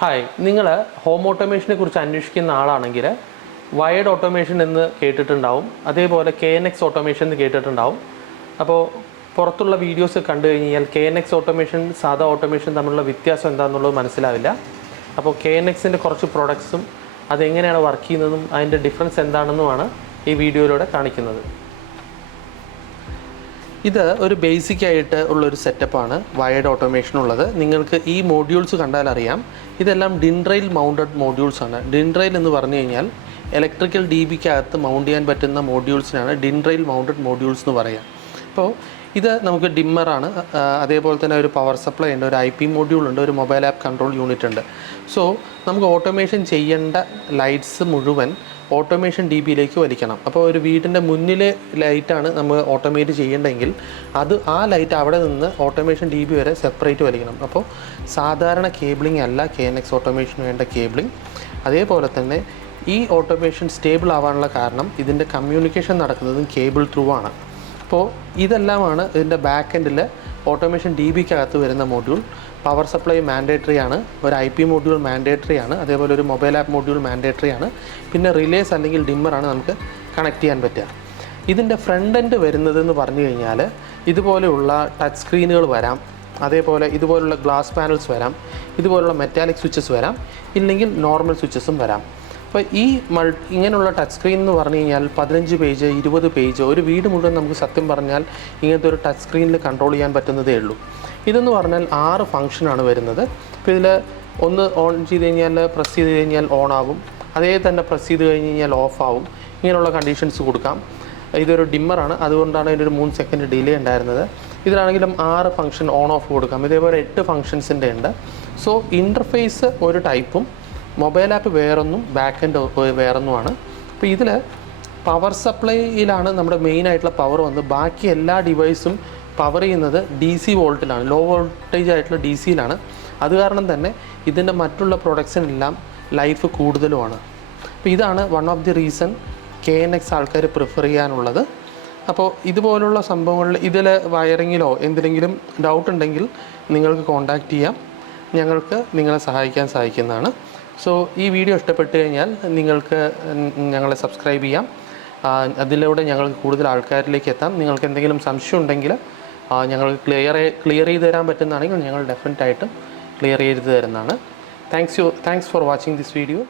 Hi, നിങ്ങൾ home ഓട്ടോമേഷനെ കുറിച്ച് അന്വേഷിക്കുന്ന ആളാണെങ്കിൽ വയേർഡ് ഓട്ടോമേഷൻ എന്ന് കേട്ടിട്ടുണ്ടാവും, അതേപോലെ KNX ഓട്ടോമേഷൻ എന്ന് കേട്ടിട്ടുണ്ടാവും. അപ്പോൾ പുറത്തുള്ള വീഡിയോസ് കണ്ടു കഴിഞ്ഞാൽ KNX ഓട്ടോമേഷൻ സാധാ ഓട്ടോമേഷൻ തമ്മിലുള്ള വ്യത്യാസം എന്താണെന്നുള്ളത് മനസ്സിലാവില്ല. അപ്പോൾ KNXൻ്റെ കുറച്ച് പ്രൊഡക്ട്സും അതെങ്ങനെയാണ് വർക്ക് ചെയ്യുന്നതും അതിൻ്റെ ഡിഫറൻസ് എന്താണെന്നുമാണ് ഈ വീഡിയോയിലൂടെ കാണിക്കുന്നത്. ഇത് ഒരു ബേസിക് ആയിട്ട് ഉള്ളൊരു സെറ്റപ്പാണ് വയേർഡ് ഓട്ടോമേഷൻ ഉള്ളത്. നിങ്ങൾക്ക് ഈ മോഡ്യൂൾസ് കണ്ടാൽ അറിയാം, ഇതെല്ലാം ഡിൻറെയിൽ മൗണ്ടഡ് മോഡ്യൂൾസാണ്. ഡിൻറെയിൽ എന്ന് പറഞ്ഞു കഴിഞ്ഞാൽ ഇലക്ട്രിക്കൽ DBക്കകത്ത് മൗണ്ട് ചെയ്യാൻ പറ്റുന്ന മോഡ്യൂൾസിനാണ് ഡിൻറെയിൽ മൗണ്ടഡ് മോഡ്യൂൾസ് എന്ന് പറയുക. അപ്പോൾ ഇത് നമുക്ക് ഡിമ്മറാണ്, അതേപോലെ തന്നെ ഒരു പവർ സപ്ലൈ ഉണ്ട്, ഒരു IP മോഡ്യൂൾ ഉണ്ട്, ഒരു മൊബൈൽ ആപ്പ് കൺട്രോൾ യൂണിറ്റ് ഉണ്ട്. സോ നമുക്ക് ഓട്ടോമേഷൻ ചെയ്യേണ്ട ലൈറ്റ്സ് മുഴുവൻ ഓട്ടോമേഷൻ DBയിലേക്ക് വലിക്കണം. അപ്പോൾ ഒരു വീടിൻ്റെ മുന്നിലെ ലൈറ്റാണ് നമ്മൾ ഓട്ടോമേറ്റ് ചെയ്യേണ്ടതെങ്കിൽ ആ ലൈറ്റ് അവിടെ നിന്ന് ഓട്ടോമേഷൻ DB വരെ സെപ്പറേറ്റ് വലിക്കണം. അപ്പോൾ സാധാരണ കേബിളിംഗ് അല്ല KNX ഓട്ടോമേഷന് വേണ്ട കേബിളിംഗ്. അതേപോലെ തന്നെ ഈ ഓട്ടോമേഷൻ സ്റ്റേബിൾ ആവാനുള്ള കാരണം ഇതിൻ്റെ കമ്മ്യൂണിക്കേഷൻ നടക്കുന്നതും കേബിൾ ത്രൂ ആണ്. അപ്പോൾ ഇതെല്ലാമാണ് ഇതിൻ്റെ ബാക്ക് എൻഡിൽ ഓട്ടോമേഷൻ DBക്കകത്ത് വരുന്ന മോഡ്യൂൾ. പവർ സപ്ലൈ മാൻഡേറ്ററി ആണ്, ഒരു IP മോഡ്യൂൾ മാൻഡേറ്ററി ആണ്, അതേപോലെ ഒരു മൊബൈൽ ആപ്പ് മോഡ്യൂൾ മാൻഡേറ്ററി ആണ്, പിന്നെ റിലേസ് അല്ലെങ്കിൽ ഡിമ്മറാണ് നമുക്ക് കണക്ട് ചെയ്യാൻ പറ്റുക. ഇതിൻ്റെ ഫ്രണ്ട് എൻഡ് വരുന്നതെന്ന് പറഞ്ഞു കഴിഞ്ഞാൽ ഇതുപോലെയുള്ള ടച്ച് സ്ക്രീനുകൾ വരാം, അതേപോലെ ഇതുപോലുള്ള ഗ്ലാസ് പാനൽസ് വരാം, ഇതുപോലുള്ള മെറ്റാലിക് സ്വിച്ചസ് വരാം, ഇല്ലെങ്കിൽ നോർമൽ സ്വിച്ചസും വരാം. അപ്പോൾ ഇങ്ങനെയുള്ള ടച്ച് സ്ക്രീൻ എന്ന് പറഞ്ഞു കഴിഞ്ഞാൽ 15 പേജ് 20 പേജ് ഒരു വീട് മുഴുവൻ നമുക്ക് സത്യം പറഞ്ഞാൽ ഇങ്ങനത്തെ ഒരു ടച്ച് സ്ക്രീനിൽ കൺട്രോൾ ചെയ്യാൻ പറ്റുന്നതേ ഉള്ളൂ. ഇതെന്ന് പറഞ്ഞാൽ 6 ഫംഗ്ഷനാണ് വരുന്നത്. അപ്പോൾ ഇതിൽ ഒന്ന് ഓൺ ചെയ്ത് കഴിഞ്ഞാൽ പ്രസ് ചെയ്ത് കഴിഞ്ഞാൽ ഓൺ ആവും, അതേ തന്നെ പ്രസ് ചെയ്ത് കഴിഞ്ഞ് കഴിഞ്ഞാൽ ഓഫ് ആവും. ഇങ്ങനെയുള്ള കണ്ടീഷൻസ് കൊടുക്കാം. ഇതൊരു ഡിമ്മറാണ്, അതുകൊണ്ടാണ് ഇതിനൊരു 3 സെക്കൻഡ് ഡിലേ ഉണ്ടായിരുന്നത്. ഇതിലാണെങ്കിലും 6 ഫംഗ്ഷൻ ഓൺ ഓഫ് കൊടുക്കാം. ഇതേപോലെ 8 ഫംഗ്ഷൻസിൻ്റെ ഉണ്ട്. സോ ഇൻ്റർഫേസ് ഒരു ടൈപ്പും മൊബൈൽ ആപ്പ് വേറൊന്നും ബാക്ക് എൻഡ് വേറൊന്നുമാണ്. അപ്പോൾ ഇതിൽ പവർ സപ്ലൈയിലാണ് നമ്മുടെ മെയിനായിട്ടുള്ള പവർ വന്ന്, ബാക്കി എല്ലാ ഡിവൈസും പവർ ചെയ്യുന്നത് DC വോൾട്ടിലാണ്, ലോ വോൾട്ടേജ് ആയിട്ടുള്ള DCയിലാണ്. അത് കാരണം തന്നെ ഇതിൻ്റെ മറ്റുള്ള പ്രൊഡക്ട്സിനെല്ലാം ലൈഫ് കൂടുതലുമാണ്. അപ്പോൾ ഇതാണ് one of the reason KNX ആൾക്കാർ പ്രിഫർ ചെയ്യാനുള്ളത്. അപ്പോൾ ഇതുപോലുള്ള സംഭവങ്ങളിൽ ഇതിൽ വയറിങ്ങിലോ എന്തെങ്കിലും ഡൗട്ട് ഉണ്ടെങ്കിൽ നിങ്ങൾക്ക് കോൺടാക്റ്റ് ചെയ്യാം, ഞങ്ങൾക്ക് നിങ്ങളെ സഹായിക്കാൻ സാധിക്കുന്നതാണ്. സോ ഈ വീഡിയോ ഇഷ്ടപ്പെട്ട് കഴിഞ്ഞാൽ നിങ്ങൾക്ക് ഞങ്ങളെ സബ്സ്ക്രൈബ് ചെയ്യാം. അതിലൂടെ ഞങ്ങൾക്ക് കൂടുതൽ ആൾക്കാരിലേക്ക് എത്താം. നിങ്ങൾക്ക് എന്തെങ്കിലും സംശയം ഉണ്ടെങ്കിൽ ഞങ്ങൾക്ക് ക്ലിയർ ചെയ്ത് തരാൻ പറ്റുന്നതാണെങ്കിൽ ഞങ്ങൾ ഡെഫിനറ്റായിട്ടും ക്ലിയർ ചെയ്ത് തരുന്നതാണ്. Thanks for watching this video.